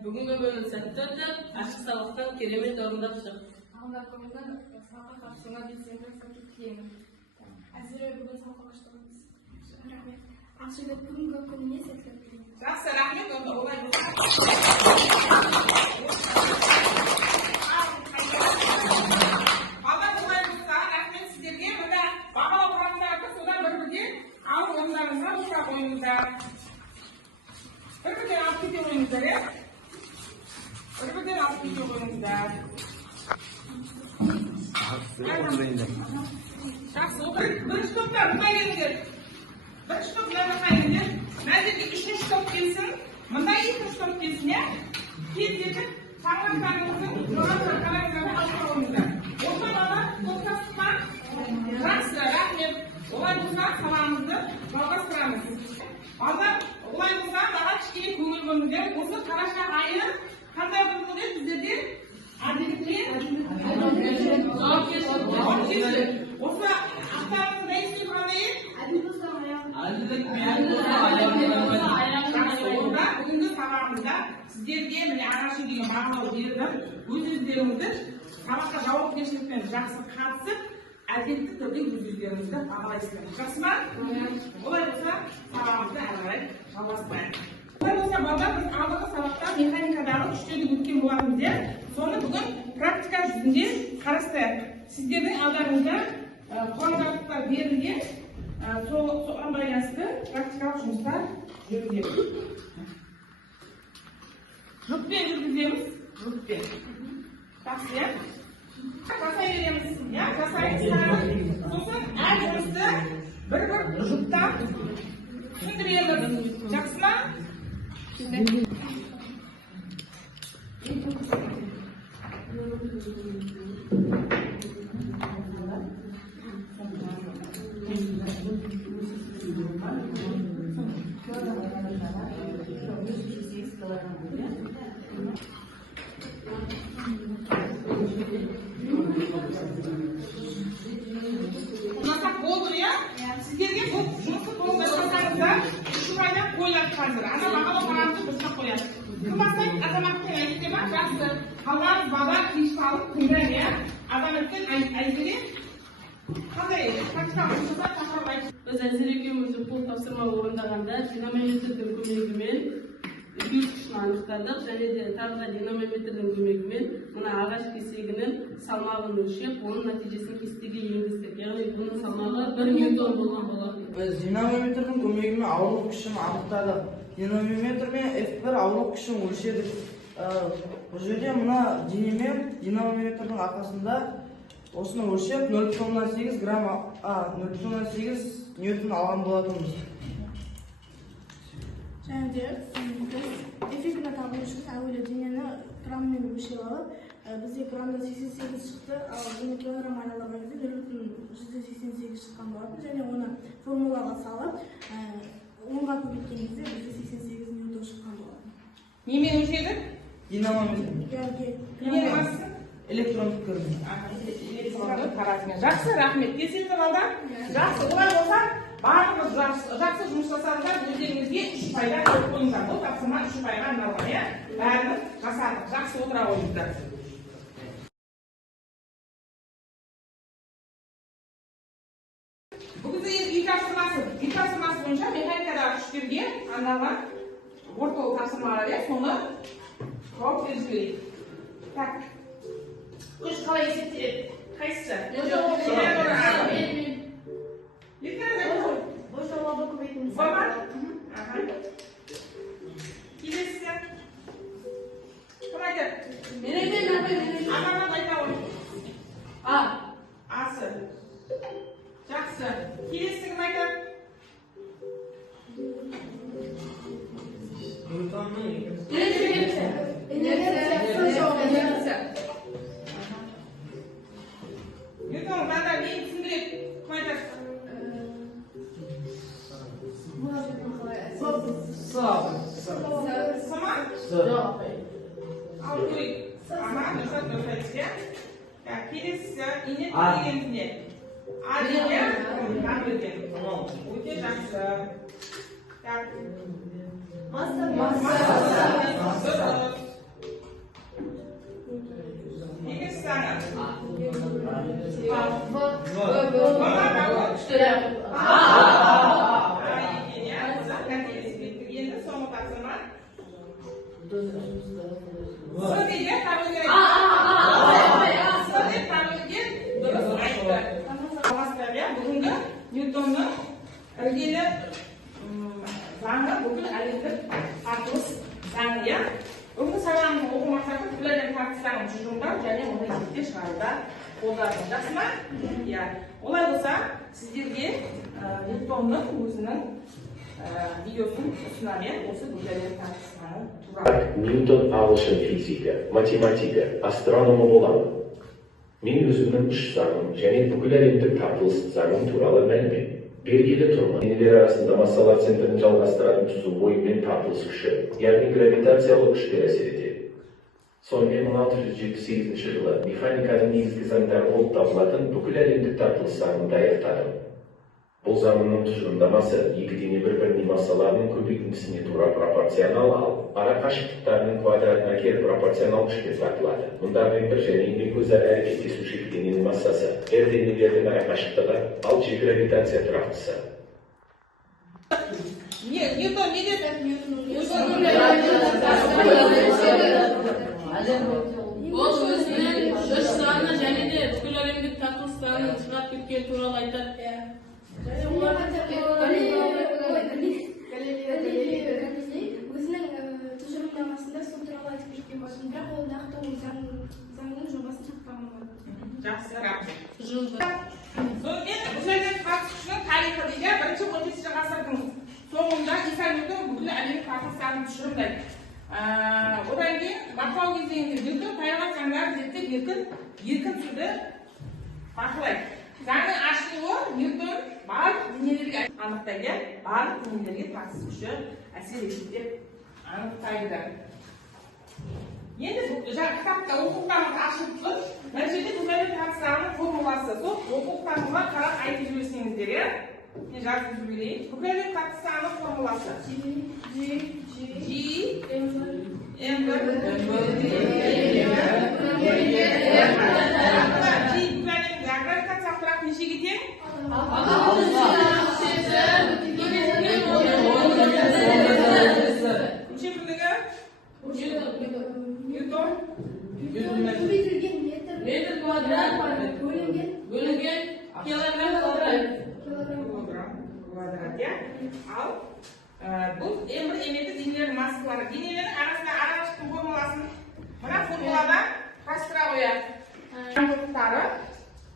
Бүгінгі өмірін сәтті өтіп, ашық сабақтан керемет орындап шық. Алда көңілден сабаққа қатысуыңа белсенді сәттілік тілеймін. Әзірге бүгін сабаққа қатыстыңыз. Рахмет. Ашылып бүгінгі күніне сәттілік тілеймін. Жақсы, рахмет. Онда олай болса. Алла олай болса, рахмет сіздерге. Мына бағалау құрамындарды содан бір-бірден алып орындарыңызға отыра қойыңыздар. Bir-birden alıp gidiyor oyuncular ya. Bir-birden alıp gidiyor oyuncular. Жақсы, бірінші топтар бұндай келіңдер. Бірінші топтар бұндай келіңдер. Мәзірге үшінші топ келсін. Мұндай екінші топ келсін, я. Келдетіп, саңлақтарыңыздың жоғары қараңыздарды алып ойыңыздар. Осыдан ала топтасыма. Жақсы, рахмет. Олай болса, сабағымызды жалғастырамыз. Балдар, олай болса, маған кішкене көңіл бөліңдер. Осы қараша айы қандай болды біздерде? Әділдікпен осы ақтарыңыз не істеу қандай еді? Онда бүгінгі сабағымызда сіздерге міне ағашын деген бағалау берді. Өз-өздеріңізді сабаққа жауапкершілікпен жақсы қатысып, әдетті түрде өз-өздеріңізді бағалайсыздар. Жақсы ма? Олай болса, сабағымызды әрі қарай жалғастырайық. Олай болса, балдар, біз алдыңғы сабақта механикадағы күштерді өткен болатынбыз. Соны бүгін практика жүзінде қарастырайық. Сіздердің алдарыңызда құрал-жабдықтар берілген, соған байланысты практикалық жұмыстар жүргіземіз. Жүкпен жүргіземіз. Жүкпен. Жақсы, я? Жасай береміз. Я, жасаймыз. Сосын әр жұмысты бір-бір жұптап түсіндіреміз. Жақсы ма? Nasıl oldu ya? Sizlerge bu жұмысты толық жасаңыздар. 3 айдан қойылады қазір. Ана бағалау қарамызды босқа қояды. Кім бастайды? Азаматтың әйелде ма? Жақсы. Қалған бала кеш алып тыңдайды, я? Азаматтың әйелде қандай практикалық жұмыстар тақырып айтып? Біз әзір екеумізді қол тапсырма орындағанда динамометрдің көмегімен үйір күшін анықтадық, және де тағы да динамометрдің көмегімен мына ағаш кесегінің салмағын өлшеп, оның нәтижесін кестеге енгіздік. Яғни бұның салмағы 1 ньютон болған болатын. Біз динамометрдің көмегімен аулық күшін анықтадық. Динамометрмен F1 аулық күшін өлшедік. Бұл жерде мына денемен динамометрдің арқасында осыны өлшеп 0,8 грамм 0,8 ньютон алған болатынбыз. Және де біз эффектіні табу үшін әуелі денені граммен өлшеп алып, бізде грамда 88 шықты, ал оны килограмм айналаған кезде 0,188 шыққан болатын. Және оны формулаға салып, 10-ға көбейткен кезде бізде 88 ньютон шыққан болатын. Немен өлшедік? Динамометр. Немен басты? Электрондық көрінді. Жақсы, рахмет. Келсеңіздер алда? Жақсы, олай болса, барлығыз жақсы жұмыс жасадыңыздар, өздеріңізге 3 пайда қойыңыздар. Бұл тапсырма 3 пайға арналған, я? Бәріміз жасадық. Жақсы отыра қойыңыздар. Бүгінгі үй тапсырмасы бойынша механикадағы күштерге арналған орталық тапсырмалар, я? Соны жауап беріңіздер. Так. Күш қалай есептеледі? Қайсысы? Бұл жауабы көбейтіңіз. Баба? Келесі. Кім айтады? Анаман айта ғой. Асы. Жақсы. Келесі кім айтады? Ньютон, мынада нені түсіндіреді? Кім айтады? Сама? Ал көрейік. Ана, дұрыс айтты. Келесі инет дегеніміз не? А деген, өте жақсы. Масса. жағын тұжырымдау және оны есепте шығаруда қолдану. Жақсы ма? Иә. Олай болса, сіздерге Ньютонның өзінің видеосын ұсынамын. Осы бүкіләлем тартылысының туралы. Ньютон ағылшын физигі, математигі, астрономы боламын. Мен өзімнің үш заңым және бүкіләлемдік тартылыс заңым туралы мәлімет бергелі тұрмын. Денелер арасында массалар центрін жалғастыратын түзу бойы мен тартылыс күші, яғни гравитациялық күштер әсер етеді. Сонымен 1678 жылы механиканың негізгі заңдары болып табылатын бүкіләлемдік тартылыс заңын аяқтадым. Бұл заңның тұжырымдамасы екі дене бір-біріне массаларының көбейтіндісіне тура пропорционал, ал ара қашықтықтарының квадратына кері пропорционал күшпен тартылады. Мұндағы бір және еңбек өзара әрекеттесуші екі дененің массасы, r денелердің ара қашықтығы, ал g гравитация тұрақтысы. Ньютон не деді? Ол өзінің үш заңы және де бүкіләлемдік тартылыс заңын шығарып кеткен туралы айтады. өзінің тұжырымдамасында сол туралы айтып кеткен болсын, бірақ ол нақты ол заңның жобасын сақтаған болады. Жақсы, рахмет. Сонымен бүкіләлем қатысушының тарихы дейді, 1-15 ғасырдың соңында Иса Ньютон бүкіл әлем тартылыстарын тұжырымдайды. Одан кейін бақылау кезеңінде Ньютон табиғат заңдарын зерттеп еркін түрде бақылайды. Заңның ашылуы Ньютон барлық денелерге анықтайды, барлық денелерге тартылыс күші әсер етеді деп анықтайды. Енді кітапта оқулықтарымыз ашылып тұр. Мына жерде бүкіләлем тартылыстарының формуласы. Сол оқулықтарымызға қарап айтып жіберсеңіздер, мен жазып жіберейін. Бүкіләлем тартылыстарының формуласы. G нешеге тең? Неше бірлігі? Ньютон? Көбейтілген Метр квадрат бөлінген килограмм квадрат. Квадрат, иә? Ал бұл M1, M2 денелердің массалары. Денелердің арасында арақашықтықтың формуласын мына формулада құрастыра қояды. Ауырлықтары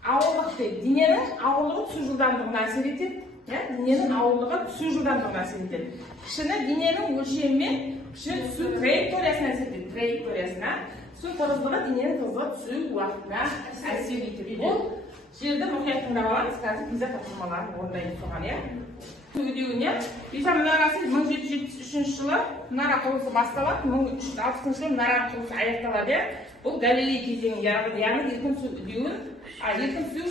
ауырлық дейді. Дененің ауырлығы түсу жылдамдығына әсер етеді. Дененің ауырлығы түсу жылдамдығына әсер етеді. Кішіні дененің өлшемімен кіші түсу траекториясына әсер етеді. Траекториясына. Түсу тығыздығы дененің тығыздығы түсу уақытына әсер етеді. Бұл жерді мұқият тыңдап аламыз. Қазір пиза тапсырмаларын орындаймыз соған, иә? Өдеуіне Пиза мұнарасы 1773 жылы мұнара құрылысы басталады, 1360 жылы мұнараның құрылысы аяқталады. Бұл Галилей кезеңі, яғни еркін түсу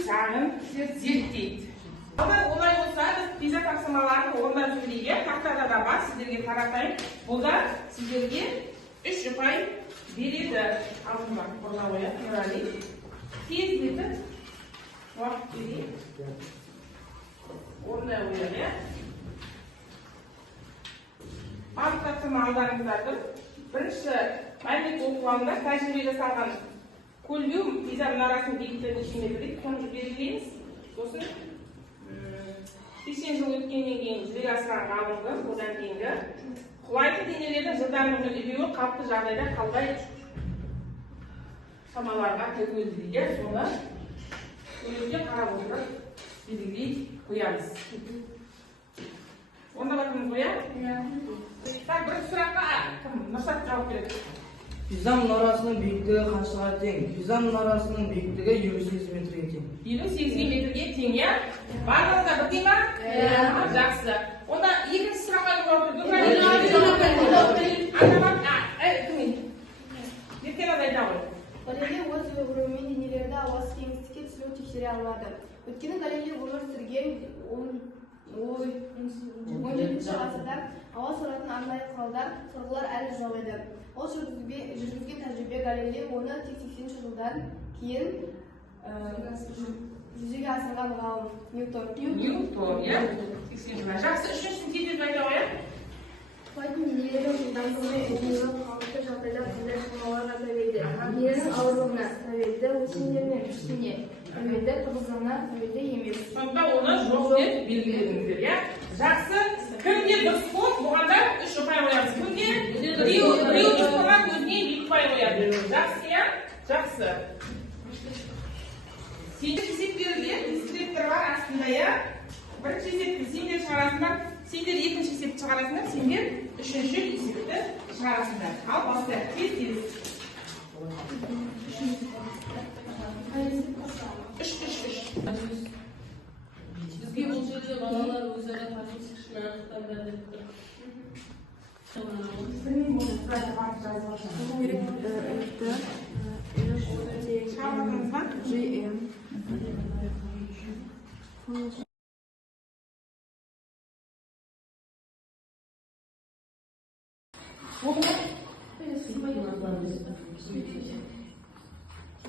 заңын зерттейді. Олай болса, біз Пиза тапсырмаларын орындап жүрейік. Тақтада да бар, сіздерге таратайын. Бұл да сіздерге 3 ұпай береді. Алдыма орнына қояды, Нұрали. Тездетіп уақыт берейік. Орнына қояды. Барлық тапсырма алдарыңызда. Бірінші мәлімет оқығанда тәжірибе жасалған көлбеу Пиза мұнарасының биіктігі неше метр дейді, соны белгілейміз. Сосын 80 жыл өткеннен кейін жүзеге асырған ғалымды, одан кейінгі құлайтын денелердің жылдамдығының үдеуі қалыпты жағдайда қалдай шамаларға төгілді дейді. Соны көлбеуге қарап отырып белгілей қоямыз. Онда батымыз қоя? Так, бір сұраққа Нұрсат жауап береді. Пиза мұнарасының биіктігі қаншаға тең? Пиза мұнарасының биіктігі 58 метрге тең. 58 метрге тең, иә? Барлығында бірдей ма? Жақсы. Онда екінші сұраққа жауап Галилей өз өмірімен денелерді ауасы кеңістікке түсіру тексере алады. Өйткені Галилей өмір сүрген 17 ғасырда ауа соратын арнайы құралдар, сорғылар әлі жоқ еді. Ол жүргізген тәжірибе Галилей оны тек 80 жылдан кейін жүзеге асырған ғалым Ньютон. Ньютон, иә? 80 жылдан. Жақсы, үшіншісін тезірек айта қояйық. Құлайтын денелердің жылдамдығына өтуі қалыпты жағдайда қандай шамаларға тәуелді. Дененің ауырлығына тәуелді, өлшемдер мен күшіне тәуелді, тығыздығына тәуелді емес. Сондықтан оны жоқ деп белгіледіңіздер, иә? Жақсы. Кімге дұрыс болды? Бұғанда 3 ұпай қоямыз. Кімге? Біреу дұрыс болған өзіне 2 ұпай қояды. Жақсы, иә? Жақсы. Сендер есеп берілген, дискрипtor бар астында, иә? Бірінші есепті сендер шығарасыңдар, сендер екінші есепті шығарасыңдар, сендер үшінші есепті шығарасыңдар. Ал бастайық, тез-тез. 3. Бізге бұл жерде балалар өзара тапсырысшыны анықтаңдар деп тұр. Шығарmadыңыз ба?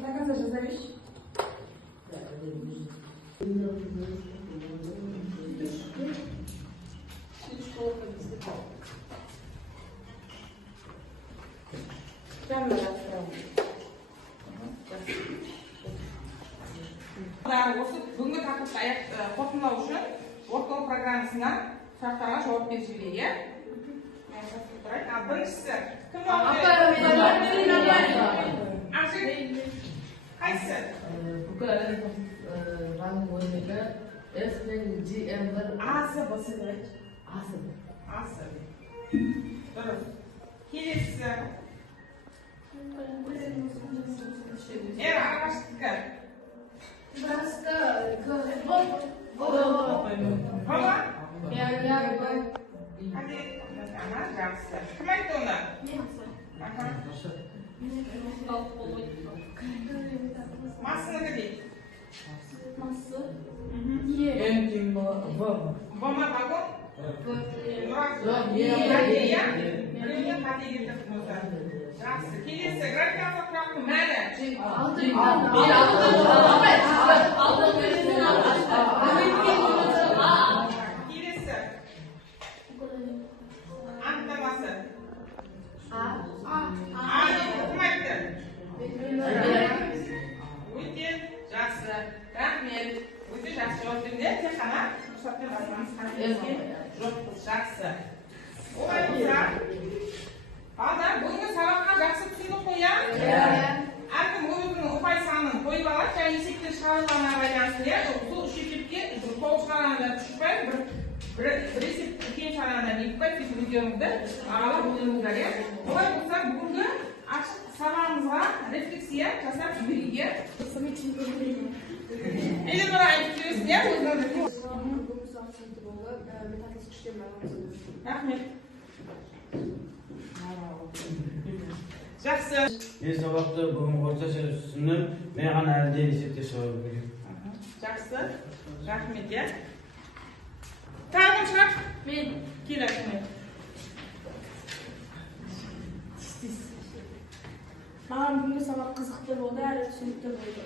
До конца же завиш? Осы бүгінгі тақырыпты қорытындылау үшін орталық программасына сұрақтарға жауап беріп жіберейік, иә? Біріншісі кім қайсысы? Бүкіл әлемнің ойынында S пен GM бір Асы болса да асы. Асы. Дұрыс. Келесі. Ағаштікі. Баба? Жақсы. Кім айтты оны? Массыныкі дейді. Ең кең В. Бома вагон? Жақсы. Келесі. Графикалық сұрақтың мәні? Келесі. Анықтамасы. Кім айтты? Өте жақсы. Рахмет. Өте жақсы жауап бердіңдер. Тек қана рұқсатпен басқаныңыз қателескен жоқпыз. Жақсы. Олай болса, балдар бүгінгі сабаққа жақсы түсіндік қой, иә? Әркім өзінің ұпай санын қойып алады, және есептен шығарылғанына байланысты, иә? Бұл үш есепке тоғыз шығарғанда 3 ұпай, бір есеп үлкен шығарғанда 2 ұпай, сөйтіп өздеріңізді бағалап отырыңыздар, иә? Олай болса, бүгінгі ашық сабағымызға рефлексия жасап жіберейік, иә? Эльнұра айтып жүресіз, иә? Өзіңізді. Рахмет. Жақсы. Мен сабақты бүгін орташа түсіндім, мен ғана әлде есепте шығарып беремін. Жақсы. Рахмет, иә? Тағы кім шығар? Мен. Кел, рахмет. Маған бүгінгі сабақ қызықты болды, әрі түсінікті болды.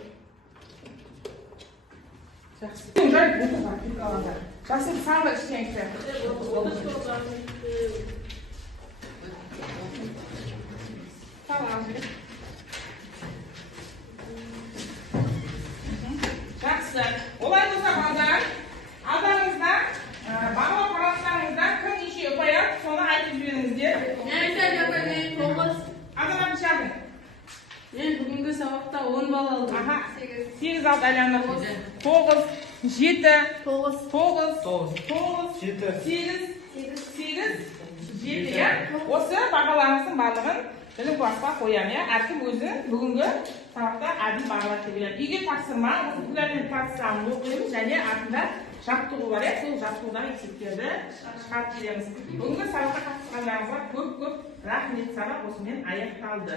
Жақсы. Жақсы, саңғы іштеңізді. Жақсы. Олай болса, балдар, алдыңызда бағалау парақтарыңызда кім неше ұпай алды, соны айтып жіберіңіздер. Азамат шағын. Мен бүгінгі сабақта 10 балл алдым. 8 алды Айланur. 9, 7, 9, 7, 7, иә? Осы бағаларыңыздың барлығын білім классқа қоямын, иә? Әркім өзі бүгінгі сабақта әділ бағалар деп білемін. Үйге тапсырма, осы түрлермен тапсырамын оқимыз, және артында жаттығу бар, иә? Сол жаттығудағы есептерді шығарып береміз. Бүгінгі сабаққа қатысқандарыңызға көп рахмет. Сабақ осымен аяқталды.